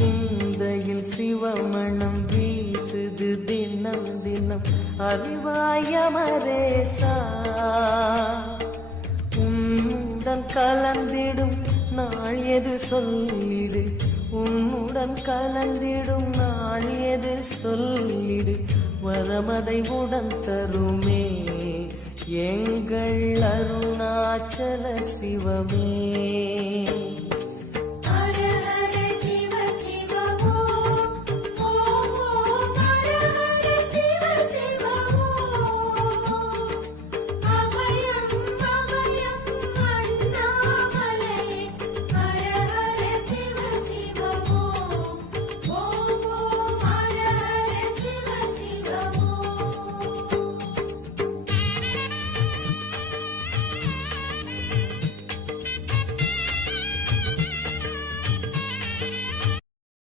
சிந்தையில் சிவமணம் வீசுது தினம் தினம் அறிவாயமரேசா உன்னுடன் கலந்திடும் நாள் எது சொல்லிடு உன்னுடன் கலந்திடும் நாள் எது சொல்லிடு வரமதை உடன் தருமே எங்கள் அருணாச்சல சிவமே.